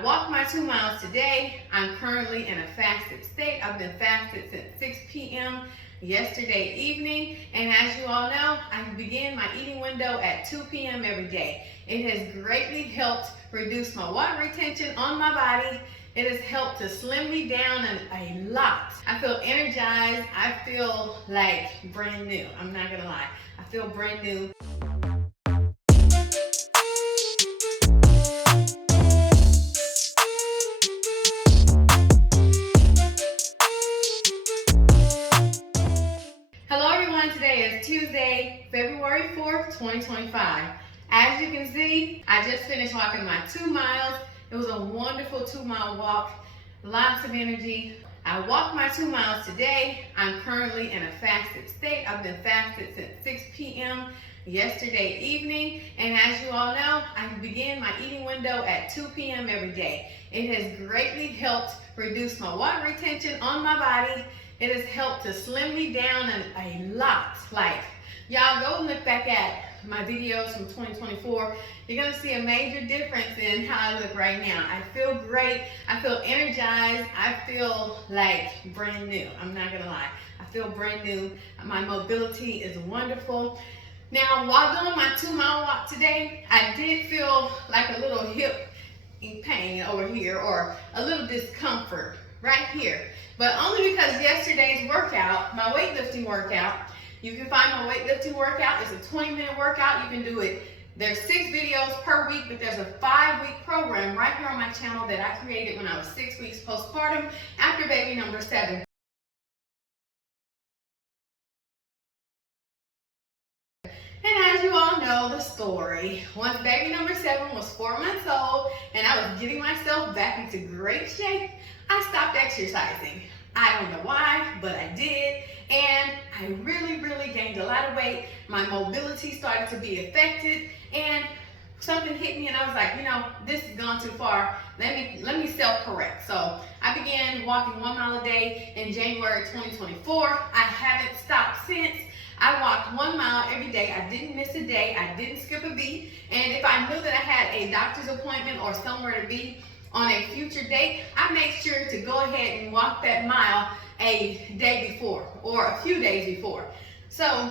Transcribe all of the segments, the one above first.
I walked my 2 miles today. I'm currently in a fasted state. I've been fasted since 6 p.m. yesterday evening. And as you all know, I begin my eating window at 2 p.m. every day. It has greatly helped reduce my water retention on my body. It has helped to slim me down a lot. I feel energized. I feel like brand new. I'm not gonna lie. I feel brand new. Hello everyone, today is Tuesday, February 4th, 2025. As you can see, I just finished walking my 2 miles. It was a wonderful 2-mile walk, lots of energy. I walked my 2 miles today. I'm currently in a fasted state. I've been fasted since 6 p.m. yesterday evening. And as you all know, I begin my eating window at 2 p.m. every day. It has greatly helped reduce my water retention on my body. It has helped to slim me down a lot. Like, y'all go look back at my videos from 2024. You're gonna see a major difference in how I look right now. I feel great. I feel energized. I feel like brand new. I'm not gonna lie. I feel brand new. My mobility is wonderful. Now, while doing my 2-mile walk today, I did feel like a little hip pain over here or a little discomfort right here. But only because yesterday's workout, my weightlifting workout, you can find my weightlifting workout. It's a 20-minute workout. You can do it. There's 6 videos per week, but there's a 5-week program right here on my channel that I created when I was 6 weeks postpartum after baby number 7. And as you all know the story, once baby number 7 was 4 months old and I was getting myself back into great shape, I stopped exercising. I don't know why, but I did. And I really gained a lot of weight. My mobility started to be affected and something hit me and I was like, you know, this has gone too far. Let me self-correct. So I began walking 1 mile a day in January 2024. I haven't stopped since. I walked 1 mile every day. I didn't miss a day. I didn't skip a beat. And if I knew that I had a doctor's appointment or somewhere to be on a future date, I made sure to go ahead and walk that mile a day before or a few days before. So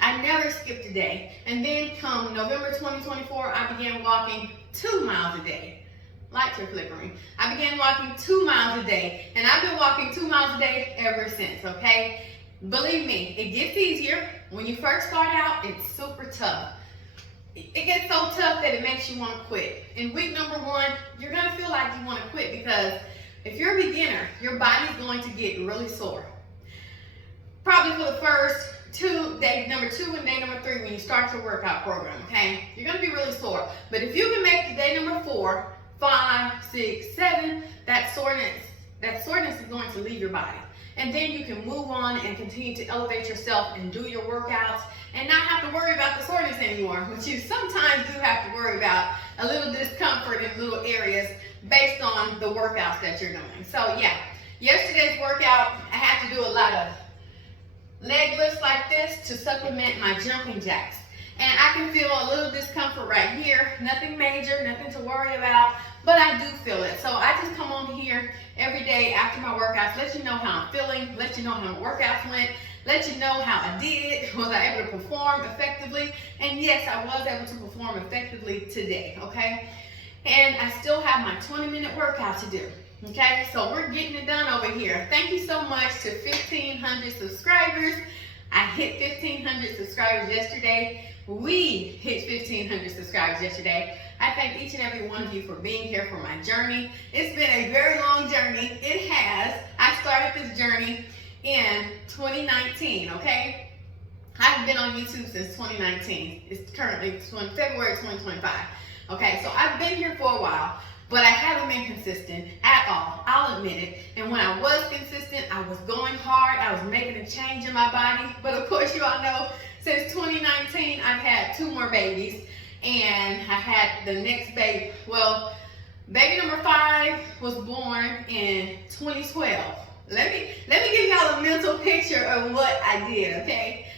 I never skipped a day. And then come November 2024, I began walking 2 miles a day. Lights are flickering. I began walking 2 miles a day, and I've been walking 2 miles a day ever since, okay? Believe me, it gets easier. When you first start out, it's super tough. It gets so tough that it makes you want to quit. In week number 1, you're going to feel like you want to quit because if you're a beginner, your body's going to get really sore. Probably for the first day number 2 and day number 3 when you start your workout program, okay? You're going to be really sore. But if you can make it to day number 4, 5, 6, 7, that soreness is going to leave your body. And then you can move on and continue to elevate yourself and do your workouts and not have to worry about the soreness anymore, which you sometimes do have to worry about a little discomfort in little areas based on the workouts that you're doing. So yeah, yesterday's workout, I had to do a lot of leg lifts like this to supplement my jumping jacks. And I can feel a little discomfort right here. Nothing major, nothing to worry about, but I do feel it. So I just come on here every day after my workouts, let you know how I'm feeling, let you know how my workouts went, let you know how I did, was I able to perform effectively? And yes, I was able to perform effectively today, okay? And I still have my 20-minute workout to do, okay? So we're getting it done over here. Thank you so much to 1,500 subscribers. I hit 1,500 subscribers yesterday. We hit 1,500 subscribers yesterday. I thank each and every one of you for being here for my journey. It's been a very long journey. It has. I started this journey in 2019, okay? I've been on YouTube since 2019. It's currently February 2025. Okay, so I've been here for a while, but I haven't been consistent at all. I'll admit it. And when I was consistent, I was going hard. I was making a change in my body. But of course, you all know, since 2019, I've had 2 more babies. And I had the next baby. Well, baby number 5 was born in 2012. Let me give y'all a mental picture of what I did, okay?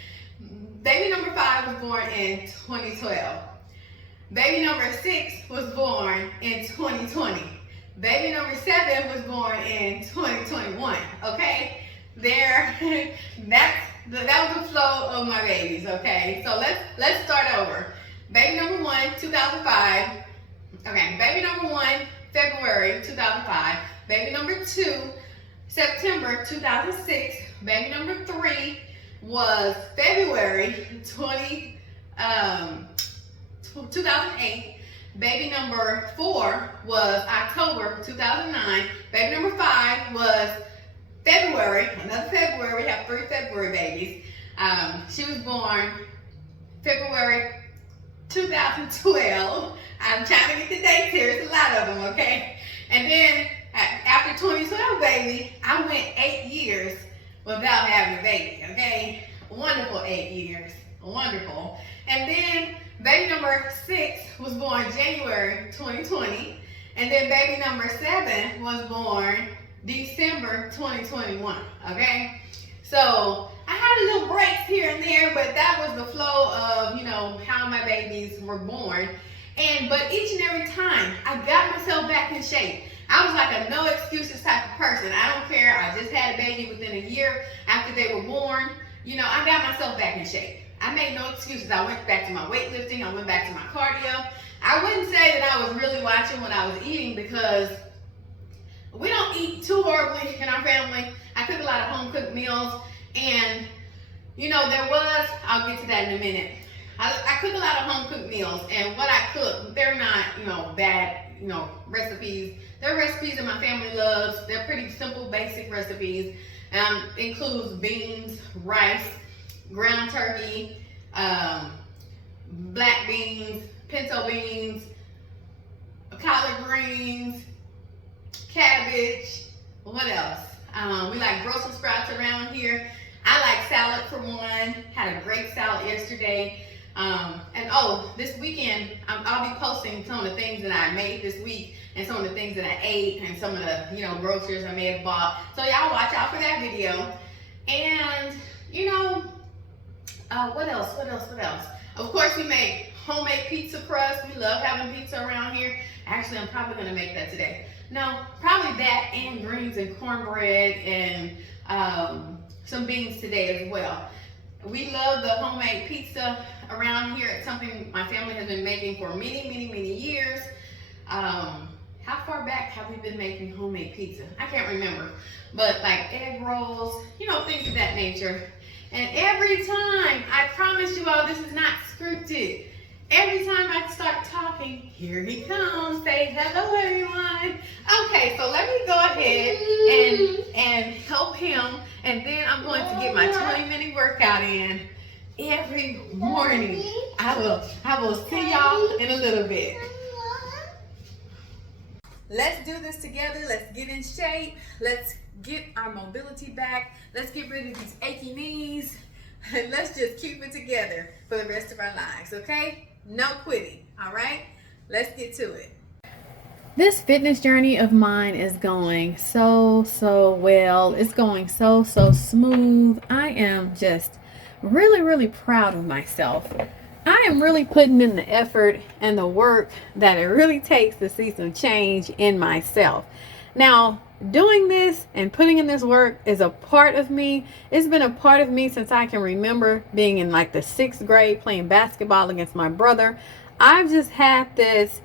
Baby number 5 was born in 2012. Baby number 6 was born in 2020. Baby number 7 was born in 2021. Okay, that was the flow of my babies. Okay, so let's start over. Baby number 1, 2005. Okay, baby number 1, February 2005. Baby number 2, September 2006. Baby number 3 was February 2008. Baby number 4 was October 2009. Baby number 5 was February, another February. We have 3 February babies. She was born February 2012. I'm trying to get the dates here. It's a lot of them, okay? And then after 2012 baby, I went 8 years without having a baby, okay? Wonderful 8 years, wonderful. And then baby number 6 was born January 2020. And then baby number 7 was born December 2021, okay? So I had a little breaks here and there, but that was the flow of, how my babies were born. But each and every time I got myself back in shape. I was like a no excuses type of person. I don't care. I just had a baby within a year after they were born. I got myself back in shape. I made no excuses. I went back to my weightlifting. I went back to my cardio. I wouldn't say that I was really watching what I was eating because we don't eat too horribly in our family. I cook a lot of home cooked meals, and I'll get to that in a minute. I cook a lot of home cooked meals, and what I cook, they're not, bad, recipes. They're recipes that my family loves. They're pretty simple, basic recipes. Includes beans, rice, ground turkey, black beans, pinto beans, collard greens, cabbage. What else? We like Brussels sprouts around here. I like salad for one. Had a great salad yesterday. This weekend I'll be posting some of the things that I made this week and some of the things that I ate and some of the groceries I may have bought. So y'all watch out for that video. And what else? Of course, we make homemade pizza crust. We love having pizza around here. Actually, I'm probably gonna make that today. No, probably that and greens and cornbread and some beans today as well. We love the homemade pizza around here. It's something my family has been making for many years. How far back have we been making homemade pizza? I can't remember. But like egg rolls, things of that nature. And every time, I promise you all, this is not scripted. Every time I start talking, here he comes. Say hello, everyone. Okay, so let me go ahead and help him, and then I'm going to get my 20-minute workout in every morning. I will see y'all in a little bit. Let's do this together. Let's get in shape. Let's get our mobility back. Let's get rid of these achy knees. And let's just keep it together for the rest of our lives, okay? No quitting, all right? Let's get to it. This fitness journey of mine is going so well. It's going so smooth. I am just really proud of myself. I am really putting in the effort and the work that it really takes to see some change in myself. Now, doing this and putting in this work is a part of me. It's been a part of me since I can remember being in like the 6th grade playing basketball against my brother. I've just had this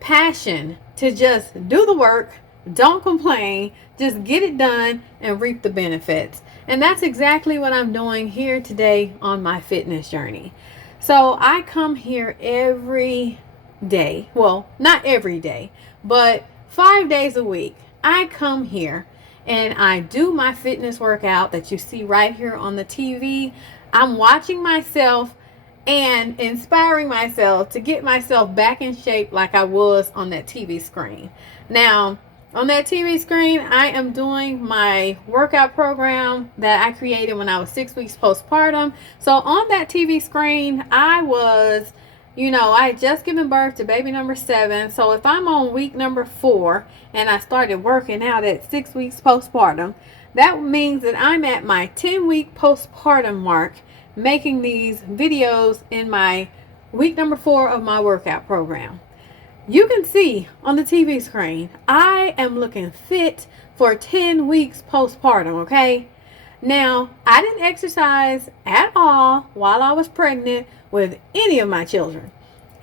passion to just do the work, don't complain, just get it done and reap the benefits. And that's exactly what I'm doing here today on my fitness journey. So I come here every day. Well, not every day, but 5 days a week. I come here and I do my fitness workout that you see right here on the TV. I'm watching myself and inspiring myself to get myself back in shape like I was on that TV screen. Now, on that TV screen, I am doing my workout program that I created when I was 6 weeks postpartum. So on that TV screen, I was, I had just given birth to baby number 7. So if I'm on week number 4 and I started working out at 6 weeks postpartum, that means that I'm at my 10-week postpartum mark making these videos in my week number 4 of my workout program. You can see on the TV screen, I am looking fit for 10 weeks postpartum, okay? Now, I didn't exercise at all while I was pregnant with any of my children.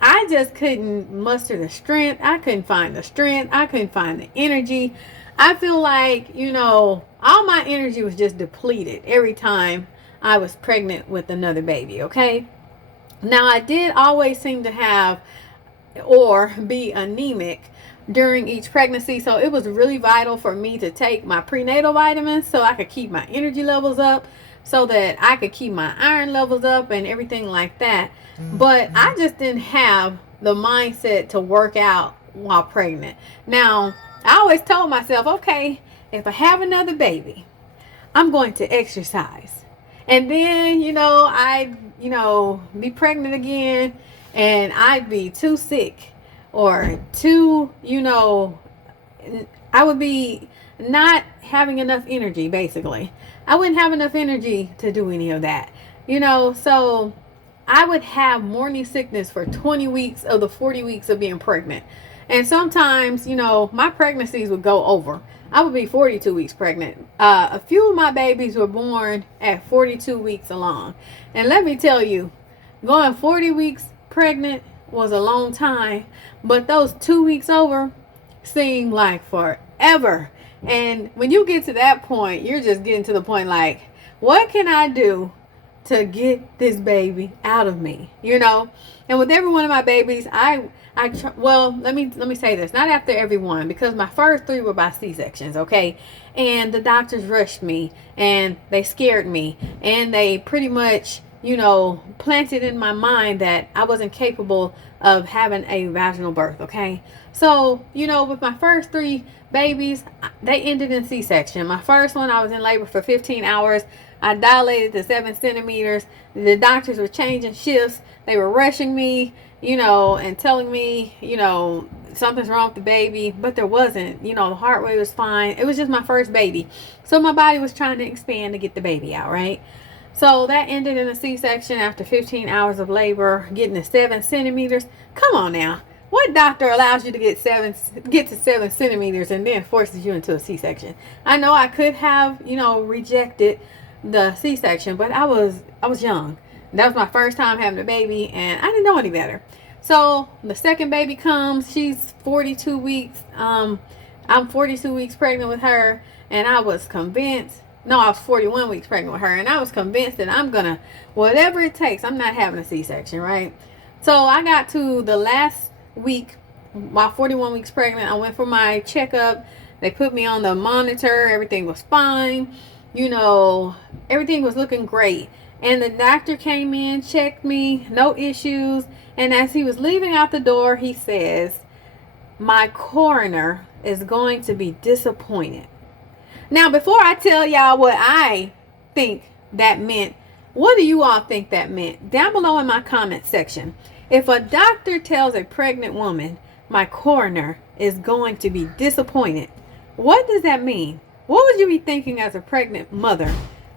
I just couldn't muster the strength. I couldn't find the strength. I couldn't find the energy. I feel like, all my energy was just depleted every time I was pregnant with another baby, okay? Now, I did always seem to have or be anemic during each pregnancy, so it was really vital for me to take my prenatal vitamins so I could keep my energy levels up, so that I could keep my iron levels up and everything like that. But I just didn't have the mindset to work out while pregnant. Now, I always told myself, okay, if I have another baby, I'm going to exercise. And then, I'd, be pregnant again, and I'd be too sick or too, I would be not having enough energy, basically. I wouldn't have enough energy to do any of that, so I would have morning sickness for 20 weeks of the 40 weeks of being pregnant. And sometimes, my pregnancies would go over. I would be 42 weeks pregnant. A few of my babies were born at 42 weeks along. And let me tell you, going 40 weeks pregnant was a long time, but those 2 weeks over seemed like forever. And when you get to that point, you're just getting to the point like, what can I do to get this baby out of me? And with every one of my babies, let me say this, not after every one, because my first 3 were by C-sections, okay? And the doctors rushed me, and they scared me, and they pretty much, planted in my mind that I wasn't capable of having a vaginal birth, okay? So, with my first 3 babies, they ended in C-section. My first one, I was in labor for 15 hours. I dilated to 7 centimeters. The doctors were changing shifts. They were rushing me, and telling me, something's wrong with the baby, but there wasn't. The heart rate was fine. It was just my first baby. So my body was trying to expand to get the baby out, right? So that ended in a C-section after 15 hours of labor, getting to 7 centimeters. Come on now. What doctor allows you to get to 7 centimeters and then forces you into a C-section? I know I could have, rejected the C-section, but I was young. That was my first time having a baby, and I didn't know any better. So the second baby comes. She's 42 weeks. I'm 42 weeks pregnant with her, and I was convinced. No, I was 41 weeks pregnant with her, and I was convinced that I'm gonna, whatever it takes, I'm not having a C-section, right? So I got to the last week, while 41 weeks pregnant. I went for my checkup. They put me on the monitor. Everything was fine. Everything was looking great. And the doctor came in, checked me, no issues. And as he was leaving out the door, he says, my coroner is going to be disappointed. Now, before I tell y'all what I think that meant, what do you all think that meant? Down below in my comment section. If a doctor tells a pregnant woman, my coroner is going to be disappointed, what does that mean? What would you be thinking as a pregnant mother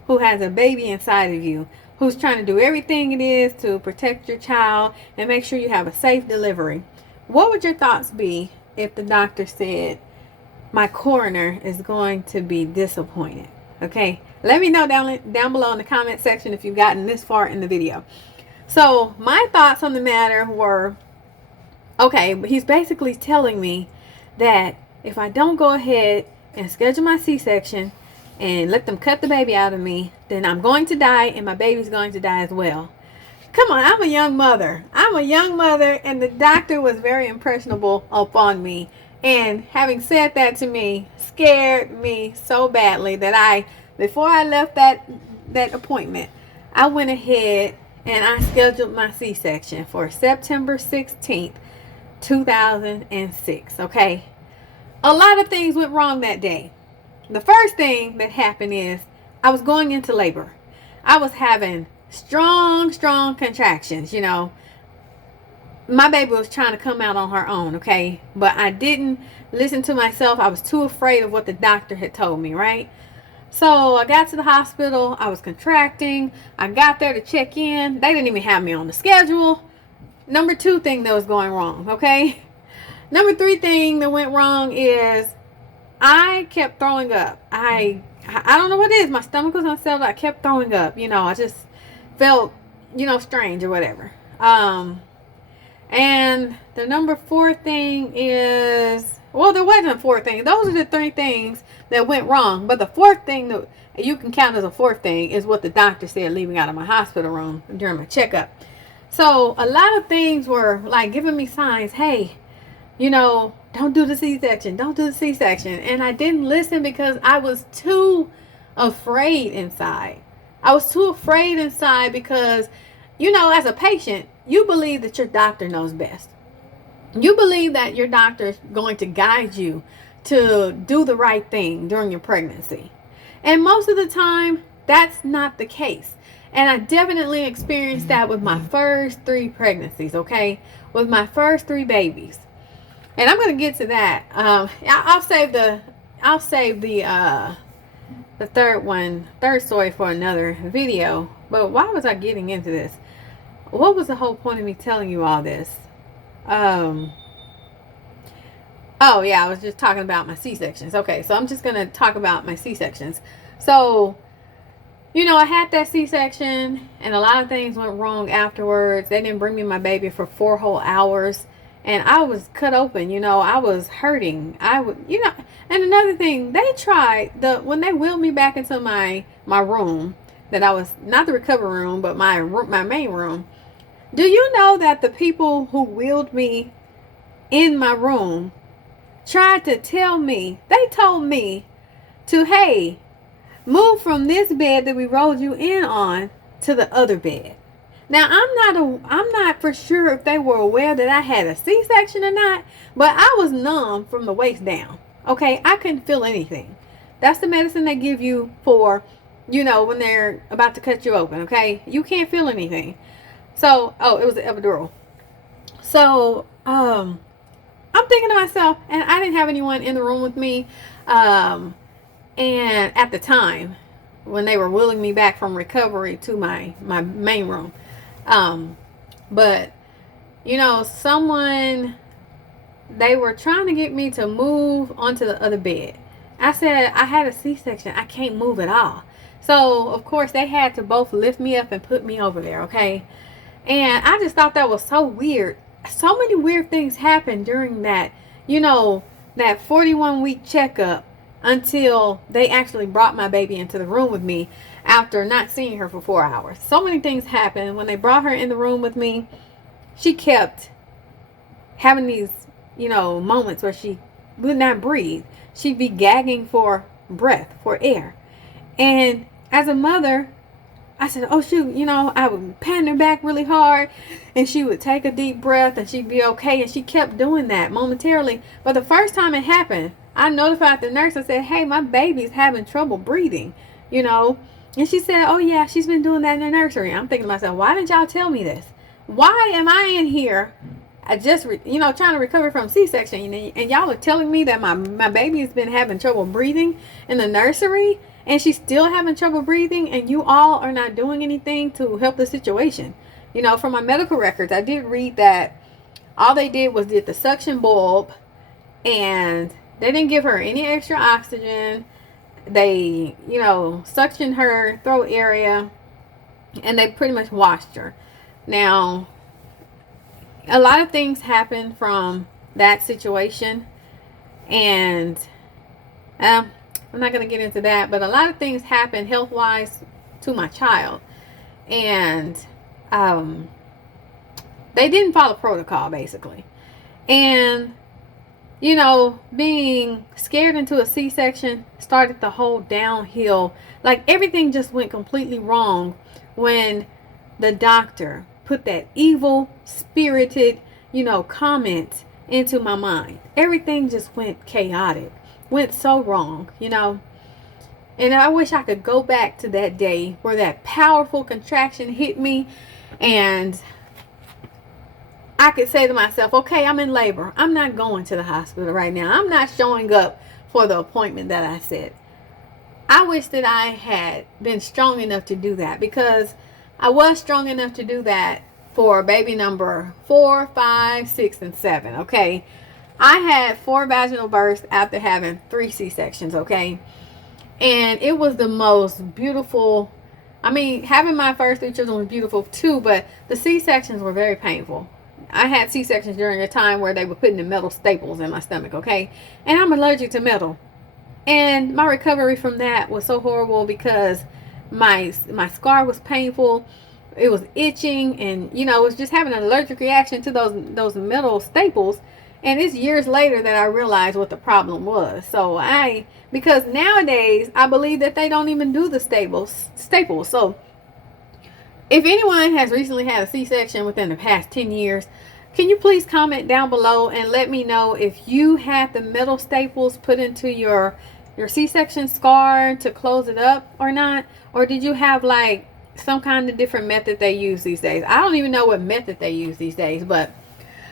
who has a baby inside of you, who's trying to do everything it is to protect your child and make sure you have a safe delivery? What would your thoughts be if the doctor said, my coroner is going to be disappointed? Okay, let me know down below in the comment section if you've gotten this far in the video. So my thoughts on the matter were, okay, but he's basically telling me that if I don't go ahead and schedule my C-section and let them cut the baby out of me, then I'm going to die and my baby's going to die as well. Come on, I'm a young mother. And the doctor was very impressionable upon me. And having said that to me, scared me so badly that before I left that appointment, I went ahead and I scheduled my C-section for September 16th, 2006, okay? A lot of things went wrong that day. The first thing that happened is I was going into labor. I was having strong contractions, My baby was trying to come out on her own, okay? But I didn't listen to myself. I was too afraid of what the doctor had told me, right? So I got to the hospital. I was contracting. I got there to check in. They didn't even have me on the schedule. Number 2 thing that was going wrong, okay? Number 3 thing that went wrong is I kept throwing up. I don't know what it is. My stomach was unsettled. I kept throwing up. I just felt, strange or whatever. And the number 4 thing is, well, there wasn't a 4th thing. Those are the 3 things that went wrong. But the 4th thing that you can count as a 4th thing is what the doctor said leaving out of my hospital room during my checkup. So a lot of things were like giving me signs. Hey, don't do the C-section. Don't do the C-section. And I didn't listen because I was too afraid inside. I was too afraid inside because, as a patient, you believe that your doctor knows best. You believe that your doctor is going to guide you to do the right thing during your pregnancy. And most of the time, that's not the case. And I definitely experienced that with my first 3 pregnancies, okay? With my first 3 babies. And I'm going to get to that. I'll save the third story for another video. But why was I getting into this? What was the whole point of me telling you all this? Oh yeah, I was just talking about my C-sections. Okay, so I'm just going to talk about my C-sections. So, I had that C-section and a lot of things went wrong afterwards. They didn't bring me my baby for 4 whole hours. And I was cut open, I was hurting. And another thing, they tried, when they wheeled me back into my room, that I was, not the recovery room, but my main room. Do you know that the people who wheeled me in my room tried to tell me, they told me to, hey, move from this bed that we rolled you in on to the other bed. Now, I'm not for sure if they were aware that I had a C-section or not, but I was numb from the waist down. Okay, I couldn't feel anything. That's the medicine they give you for, when they're about to cut you open, okay? You can't feel anything. So, it was an epidural. So, I'm thinking to myself, and I didn't have anyone in the room with me, and at the time, when they were wheeling me back from recovery to my main room. But someone, they were trying to get me to move onto the other bed. I said, I had a C-section. I can't move at all. So, of course, they had to both lift me up and put me over there, okay? And I just thought that was so weird. So many weird things happened during that, that 41-week checkup until they actually brought my baby into the room with me after not seeing her for 4 hours. So many things happened. When they brought her in the room with me, she kept having these, moments where she would not breathe. She'd be gagging for breath, for air. And as a mother, I said, oh shoot, I would pat her back really hard and she would take a deep breath and she'd be okay. And she kept doing that momentarily. But the first time it happened, I notified the nurse. I said, hey, my baby's having trouble breathing, And she said, oh yeah, she's been doing that in the nursery. I'm thinking to myself, why didn't y'all tell me this? Why am I in here, trying to recover from C-section, and y'all are telling me that my baby's been having trouble breathing in the nursery, and she's still having trouble breathing, and you all are not doing anything to help the situation. From my medical records, I did read that all they did was did the suction bulb, and they didn't give her any extra oxygen. They, suctioned her throat area, and they pretty much washed her. Now, a lot of things happened from that situation, and I'm not going to get into that, but a lot of things happened health-wise to my child, and they didn't follow protocol, basically. And being scared into a C-section started the whole downhill. Like, everything just went completely wrong when the doctor put that evil spirited, comment into my mind. Everything just went chaotic, went so wrong, And I wish I could go back to that day where that powerful contraction hit me and I could say to myself, okay, I'm in labor. I'm not going to the hospital right now. I'm not showing up for the appointment that I set. I wish that I had been strong enough to do that, because I was strong enough to do that for baby number 4, 5, 6, and 7. Okay. I had 4 vaginal births after having 3 C-sections, okay? And it was the most beautiful. I mean, having my first 3 children was beautiful too, but the C-sections were very painful. I had C-sections during a time where they were putting the metal staples in my stomach, okay? And I'm allergic to metal. And my recovery from that was so horrible because my scar was painful. It was itching, and it was just having an allergic reaction to those metal staples. And it's years later that I realized what the problem was. So because nowadays I believe that they don't even do the staples. So if anyone has recently had a C-section within the past 10 years, can you please comment down below and let me know if you had the metal staples put into your C-section scar to close it up or not? Or did you have like some kind of different method they use these days? I don't even know what method they use these days, but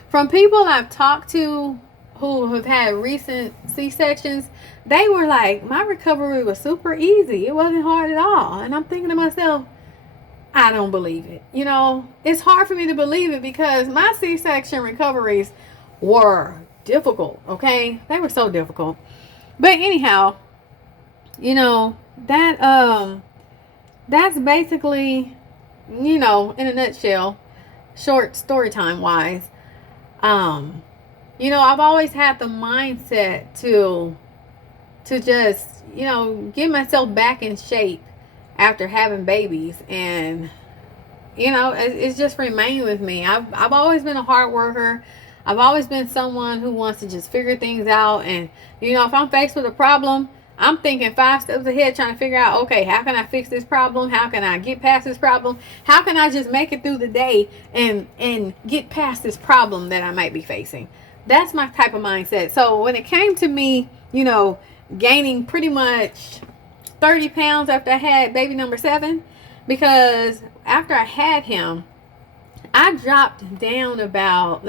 from people I've talked to who have had recent C-sections, they were like, my recovery was super easy. It wasn't hard at all. And I'm thinking to myself, I don't believe it. It's hard for me to believe it because my C-section recoveries were difficult, okay? They were so difficult. But anyhow, that's basically, in a nutshell, short story time wise. I've always had the mindset to just, get myself back in shape after having babies, and it's just remained with me. I've always been a hard worker. I've always been someone who wants to just figure things out, and if I'm faced with a problem, I'm thinking 5 steps ahead, trying to figure out, okay, how can I fix this problem? How can I get past this problem? How can I just make it through the day and get past this problem that I might be facing? That's my type of mindset. So when it came to me, gaining pretty much 30 pounds after I had baby number 7, because after I had him, I dropped down about,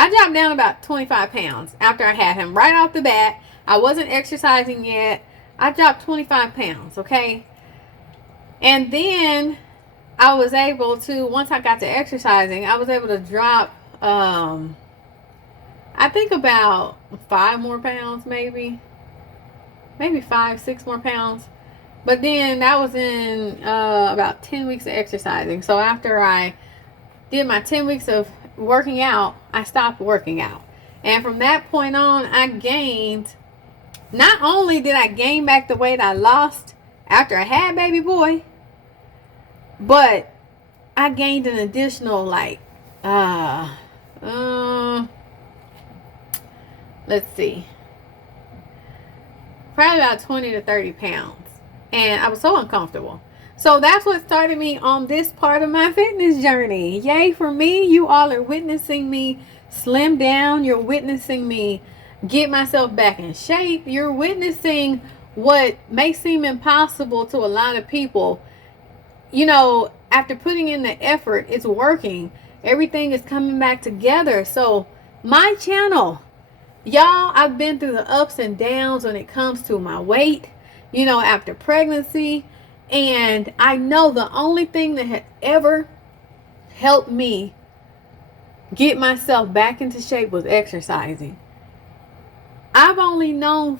I dropped down about 25 pounds after I had him. Right off the bat, I wasn't exercising yet. I dropped 25 pounds, okay? And then I was able to, once I got to exercising, I was able to drop, I think about 5 more pounds, maybe 5, 6 more pounds. But then that was in about 10 weeks of exercising. So after I did my 10 weeks of working out, I stopped working out. And from that point on, I gained, not only did I gain back the weight I lost after I had baby boy, but I gained an additional probably about 20 to 30 pounds. And I was so uncomfortable. So that's what started me on this part of my fitness journey. Yay for me. You all are witnessing me slim down. You're witnessing me get myself back in shape. You're witnessing what may seem impossible to a lot of people. After putting in the effort, it's working. Everything is coming back together. So my channel, y'all, I've been through the ups and downs when it comes to my weight, after pregnancy. And I know the only thing that had ever helped me get myself back into shape was exercising. I've known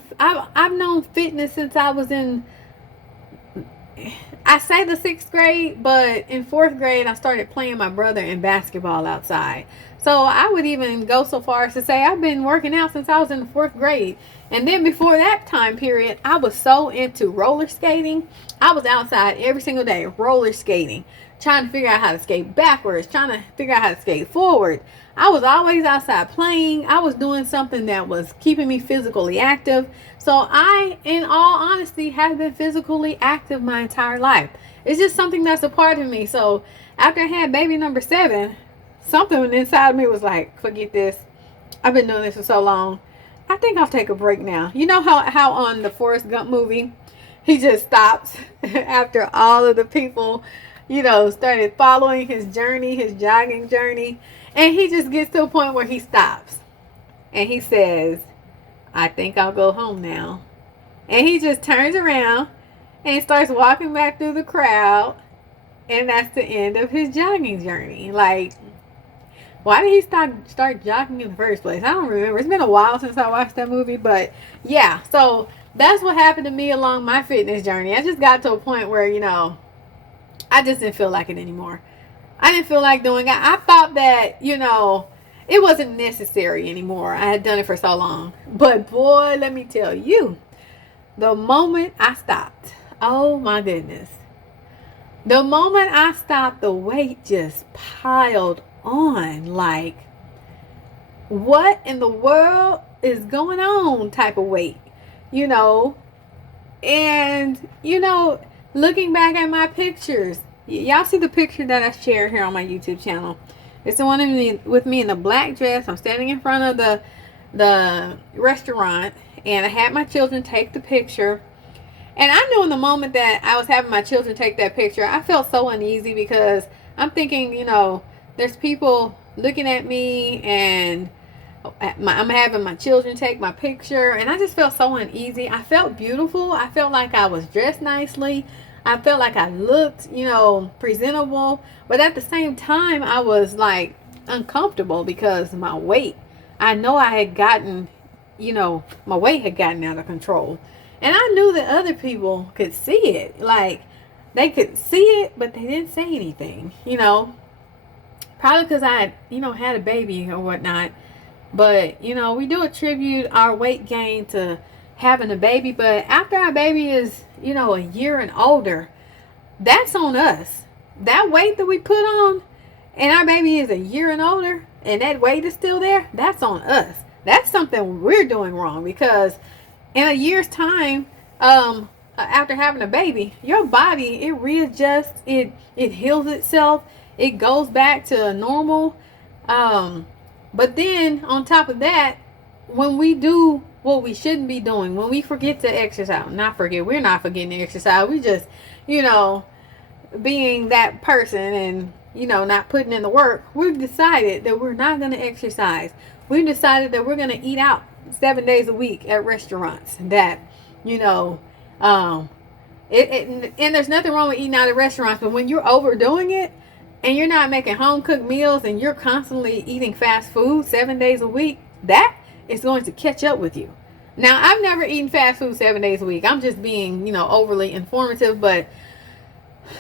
fitness since I was in, I say the 6th grade, but in 4th grade, I started playing my brother in basketball outside. So I would even go so far as to say I've been working out since I was in the 4th grade. And then before that time period, I was so into roller skating. I was outside every single day roller skating, trying to figure out how to skate backwards, trying to figure out how to skate forward. I was always outside playing. I was doing something that was keeping me physically active. So I, in all honesty, have been physically active my entire life. It's just something that's a part of me. So after I had baby number 7, something inside of me was like, forget this. I've been doing this for so long. I think I'll take a break now. You know how on the Forrest Gump movie, he just stops after all of the people, started following his journey, his jogging journey. And he just gets to a point where he stops. And he says, I think I'll go home now. And he just turns around and starts walking back through the crowd. And that's the end of his jogging journey. Like, Why did he start jogging in the first place? I don't remember. It's been a while since I watched that movie, but yeah. So that's what happened to me along my fitness journey. I just got to a point where, I just didn't feel like it anymore. I didn't feel like doing it. I thought that, it wasn't necessary anymore. I had done it for so long. But boy, let me tell you, the moment I stopped, oh my goodness. The moment I stopped, the weight just piled on. Like, what in the world is going on type of weight, And, looking back at my pictures, y'all see the picture that I shared here on my YouTube channel. It's the one with me in the black dress. I'm standing in front of the restaurant, and I had my children take the picture. And I knew in the moment that I was having my children take that picture, I felt so uneasy because I'm thinking, there's people looking at me, and I'm having my children take my picture, and I just felt so uneasy. I felt beautiful. I felt like I was dressed nicely. I felt like I looked, presentable. But at the same time, I was like uncomfortable because my weight. I know I had gotten, my weight had gotten out of control. And I knew that other people could see it. Like, they could see it, but they didn't say anything, Probably because I had, had a baby or whatnot. But, we do attribute our weight gain to having a baby. But after our baby is, a year and older, that's on us. That weight that we put on and our baby is a year and older and that weight is still there, that's on us. That's something we're doing wrong, because in a year's time, after having a baby, your body, it readjusts, it heals itself, it goes back to normal. But then on top of that, when we do what we shouldn't be doing, when we forget to exercise, we're not forgetting to exercise. We just, being that person and, not putting in the work. We've decided that we're not going to exercise. We've decided that we're going to eat out 7 days a week at restaurants. That, and there's nothing wrong with eating out at restaurants, but when you're overdoing it, and you're not making home cooked meals, and you're constantly eating fast food 7 days a week, that is going to catch up with you. Now, I've never eaten fast food 7 days a week. I'm just being, overly informative, but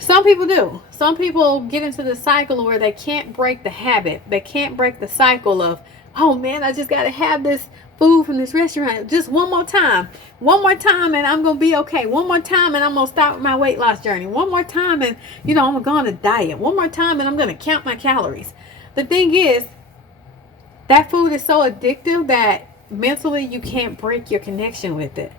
some people do. Some people get into the cycle where they can't break the habit. They can't break the cycle of, oh man, I just got to have this food from this restaurant just one more time. One more time and I'm going to be okay. One more time and I'm going to start my weight loss journey. One more time and, I'm going to go on a diet. One more time and I'm going to count my calories. The thing is, that food is so addictive that mentally you can't break your connection with it.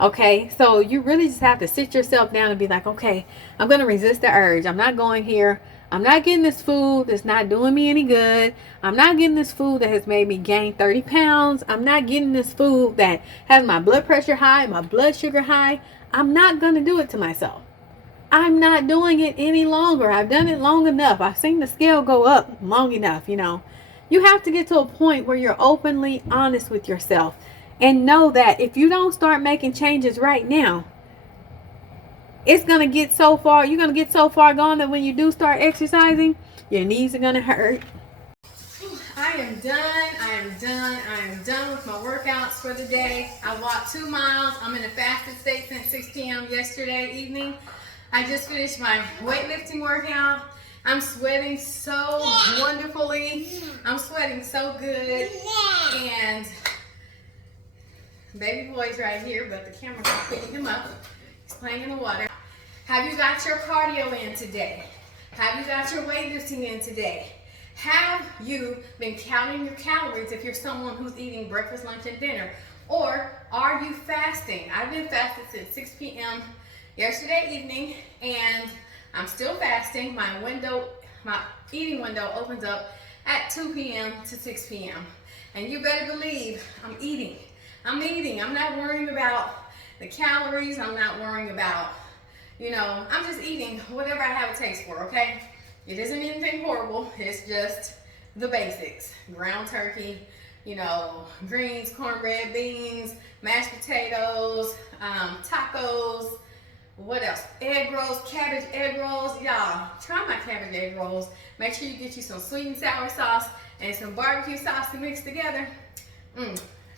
Okay, so you really just have to sit yourself down and be like, okay, I'm going to resist the urge. I'm not going here. I'm not getting this food that's not doing me any good. I'm not getting this food that has made me gain 30 pounds. I'm not getting this food that has my blood pressure high, my blood sugar high. I'm not going to do it to myself. I'm not doing it any longer. I've done it long enough. I've seen the scale go up long enough, You have to get to a point where you're openly honest with yourself. And know that if you don't start making changes right now, it's going to get so far. You're going to get so far gone that when you do start exercising, your knees are going to hurt. I am done with my workouts for the day. I walked 2 miles. I'm in a fasted state since 6 p.m. yesterday evening. I just finished my weightlifting workout. I'm sweating so wonderfully. I'm sweating so good. And baby boy's right here, but the camera's not picking him up. He's playing in the water. Have you got your cardio in today? Have you got your weightlifting in today? Have you been counting your calories if you're someone who's eating breakfast, lunch, and dinner? Or are you fasting? I've been fasting since 6 p.m. yesterday evening, and I'm still fasting. My eating window opens up at 2 p.m. to 6 p.m. And you better believe I'm eating. I'm not worrying about the calories. I'm not worrying about, I'm just eating whatever I have a taste for, okay? It isn't anything horrible. It's just the basics. Ground turkey, greens, cornbread, beans, mashed potatoes, tacos, What else? Egg rolls, cabbage egg rolls. Y'all, try my cabbage egg rolls. Make sure you get you some sweet and sour sauce and some barbecue sauce to mix together.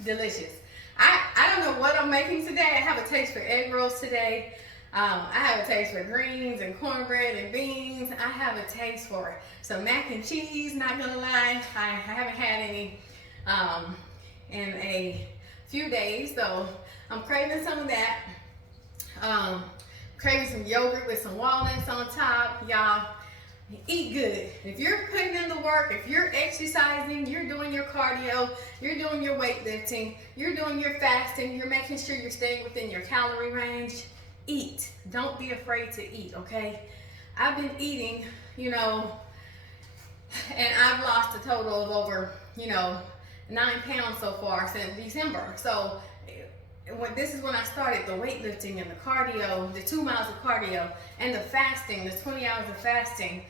Delicious. I don't know what I'm making today. I have a taste for egg rolls today. I have a taste for greens and cornbread and beans. I have a taste for some mac and cheese, not gonna lie. I haven't had any in a few days, so I'm craving some of that. Craving some yogurt with some walnuts on top. Y'all, eat good. If you're putting in the work, if you're exercising, you're doing your cardio, you're doing your weightlifting, you're doing your fasting, you're making sure you're staying within your calorie range, eat. Don't be afraid to eat, okay? I've been eating, you know, and I've lost a total of over, 9 pounds so far since December. So this is when I started the weightlifting and the cardio, the 2 miles of cardio, and the fasting, the 20 hours of fasting.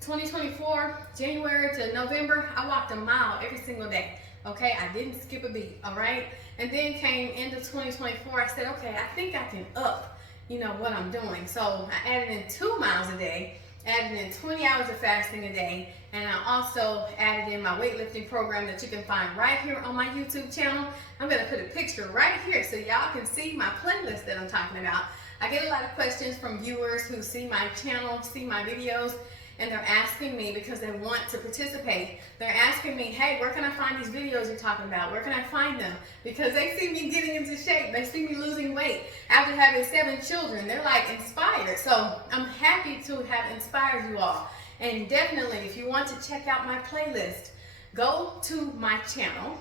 2024, January to November, I walked a mile every single day. Okay, I didn't skip a beat, all right? And then came into 2024, I said, okay, I think I can up, what I'm doing. So I added in 2 miles a day, added in 20 hours of fasting a day, and I also added in my weightlifting program that you can find right here on my YouTube channel. I'm gonna put a picture right here so y'all can see my playlist that I'm talking about. I get a lot of questions from viewers who see my channel, see my videos, and they're asking me because they want to participate. They're asking me, hey, where can I find these videos you're talking about? Where can I find them? Because they see me getting into shape. They see me losing weight after having 7 children. They're like inspired. So I'm happy to have inspired you all. And definitely, if you want to check out my playlist, go to my channel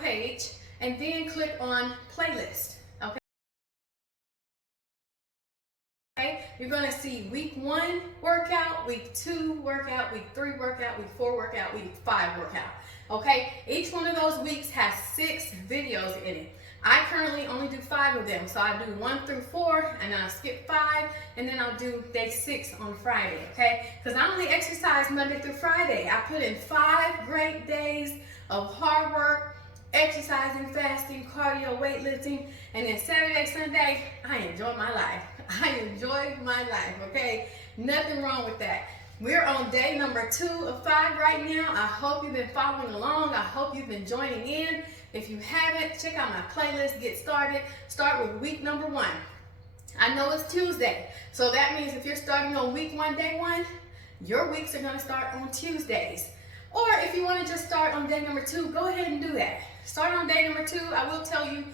page, and then click on playlist. Okay, you're gonna see week 1 workout, week 2 workout, week 3 workout, week 4 workout, week 5 workout. Okay, each one of those weeks has 6 videos in it. I currently only do 5 of them, so I do 1 through 4, and then I'll skip 5, and then I'll do day 6 on Friday. Okay, because I only exercise Monday through Friday. I put in 5 great days of hard work, exercising, fasting, cardio, weightlifting, and then Saturday, Sunday, I enjoy my life. I enjoy my life, okay? Nothing wrong with that. We're on day number 2 of 5 right now. I hope you've been following along. I hope you've been joining in. If you haven't, check out my playlist, get started. Start with week number 1. I know it's Tuesday, so that means if you're starting on week 1, day 1, your weeks are gonna start on Tuesdays. Or if you wanna just start on day number 2, go ahead and do that. Start on day number 2. I will tell you,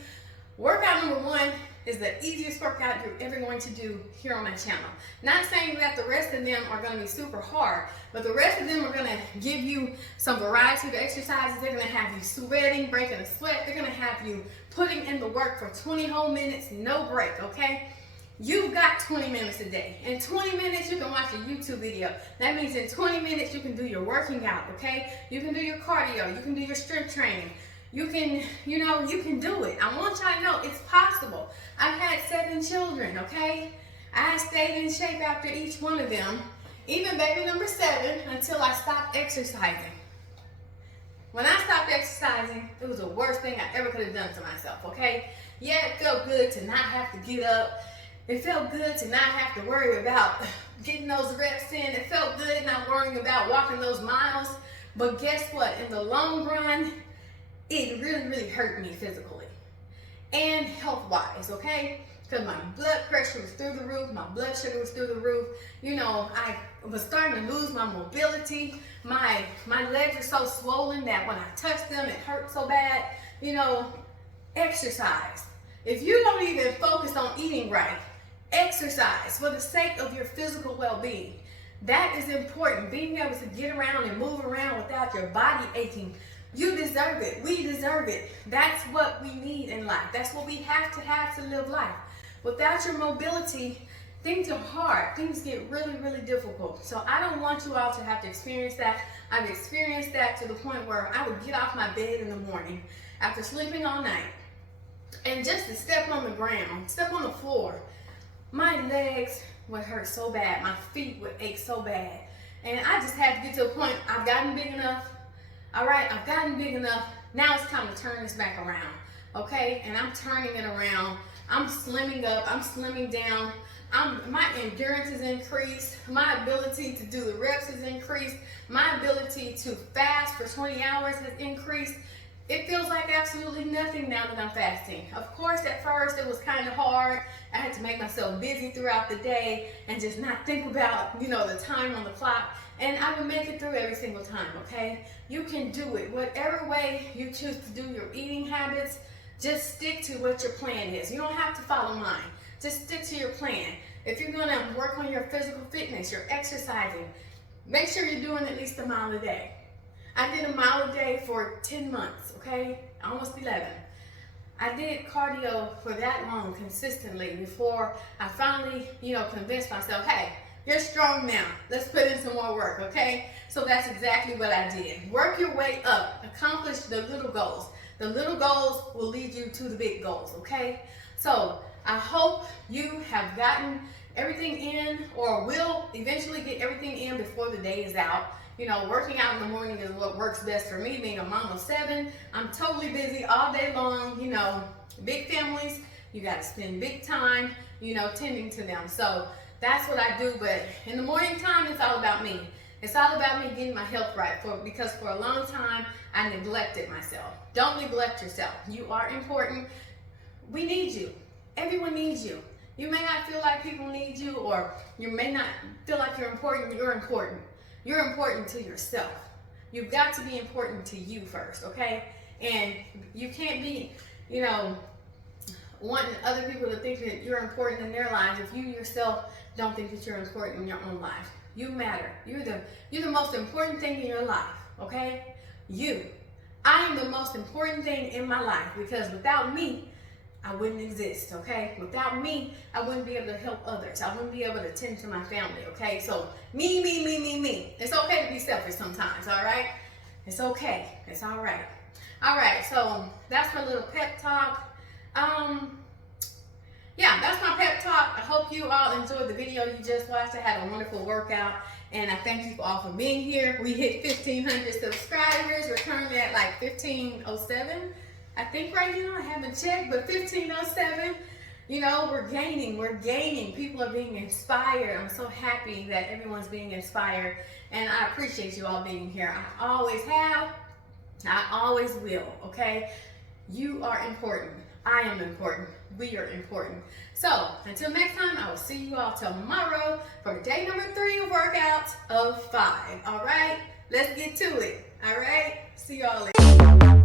workout number 1 is the easiest workout you're ever going to do here on my channel. Not saying that the rest of them are going to be super hard, but the rest of them are going to give you some variety of exercises. They're going to have you sweating, breaking a sweat. They're going to have you putting in the work for 20 whole minutes, no break, okay? You've got 20 minutes a day. In 20 minutes, you can watch a YouTube video. That means in 20 minutes, you can do your working out, okay? You can do your cardio. You can do your strength training. You can, you can do it. I want y'all to know it's possible. I've had 7 children, okay? I stayed in shape after each one of them, even baby number 7, until I stopped exercising. When I stopped exercising, it was the worst thing I ever could have done to myself, okay? Yeah, it felt good to not have to get up. It felt good to not have to worry about getting those reps in. It felt good not worrying about walking those miles. But guess what? In the long run, it really, really hurt me physically and health-wise, okay? Because my blood pressure was through the roof, my blood sugar was through the roof. I was starting to lose my mobility. My legs were so swollen that when I touched them, it hurt so bad. Exercise. If you don't even focus on eating right, exercise for the sake of your physical well-being. That is important. Being able to get around and move around without your body aching. You deserve it. We deserve it. That's what we need in life. That's what we have to live life. Without your mobility, things are hard. Things get really, really difficult. So I don't want you all to have to experience that. I've experienced that to the point where I would get off my bed in the morning after sleeping all night, and just to step on the ground, step on the floor, my legs would hurt so bad. My feet would ache so bad. And I just had to get to a point, I've gotten big enough. All right, I've gotten big enough. Now it's time to turn this back around, okay? And I'm turning it around I'm slimming up, I'm slimming down. My endurance is increased. My ability to do the reps is increased. My ability to fast for 20 hours has increased. It feels like absolutely nothing now that I'm fasting. Of course, at first it was kind of hard. I had to make myself busy throughout the day and just not think about, the time on the clock. And I would make it through every single time, okay? You can do it. Whatever way you choose to do your eating habits, just stick to what your plan is. You don't have to follow mine. Just stick to your plan. If you're gonna work on your physical fitness, you're exercising, make sure you're doing at least a mile a day. I did a mile a day for 10 months, okay? Almost 11. I did cardio for that long consistently before I finally, convinced myself, hey, you're strong now. Let's put in some more work, okay? So that's exactly what I did. Work your way up. Accomplish the little goals. The little goals will lead you to the big goals, okay? So I hope you have gotten everything in, or will eventually get everything in before the day is out. Working out in the morning is what works best for me, being a mom of 7. I'm totally busy all day long. Big families, you got to spend big time, tending to them. So that's what I do. But in the morning time, it's all about me. It's all about me getting my health right, because for a long time, I neglected myself. Don't neglect yourself. You are important. We need you. Everyone needs you. You may not feel like people need you, or you may not feel like you're important. You're important. You're important to yourself. You've got to be important to you first, okay? And you can't be, wanting other people to think that you're important in their lives if you yourself don't think that you're important in your own life. You matter. You're the most important thing in your life, okay? You. I am the most important thing in my life, because without me, I wouldn't exist, okay? Without me, I wouldn't be able to help others. I wouldn't be able to tend to my family, okay? So me. It's okay to be selfish sometimes, all right? It's okay. It's all right. All right, so that's my little pep talk. Yeah, that's my pep talk. I hope you all enjoyed the video you just watched. I had a wonderful workout, and I thank you all for being here. We hit 1,500 subscribers. We're currently at like 1,507. I think right now, I haven't checked, but 1,507. We're gaining. People are being inspired. I'm so happy that everyone's being inspired, and I appreciate you all being here. I always have. I always will, okay? You are important. I am important. We are important. So until next time, I will see you all tomorrow for day number 3 of workouts of 5. All right, let's get to it. All right, see y'all later.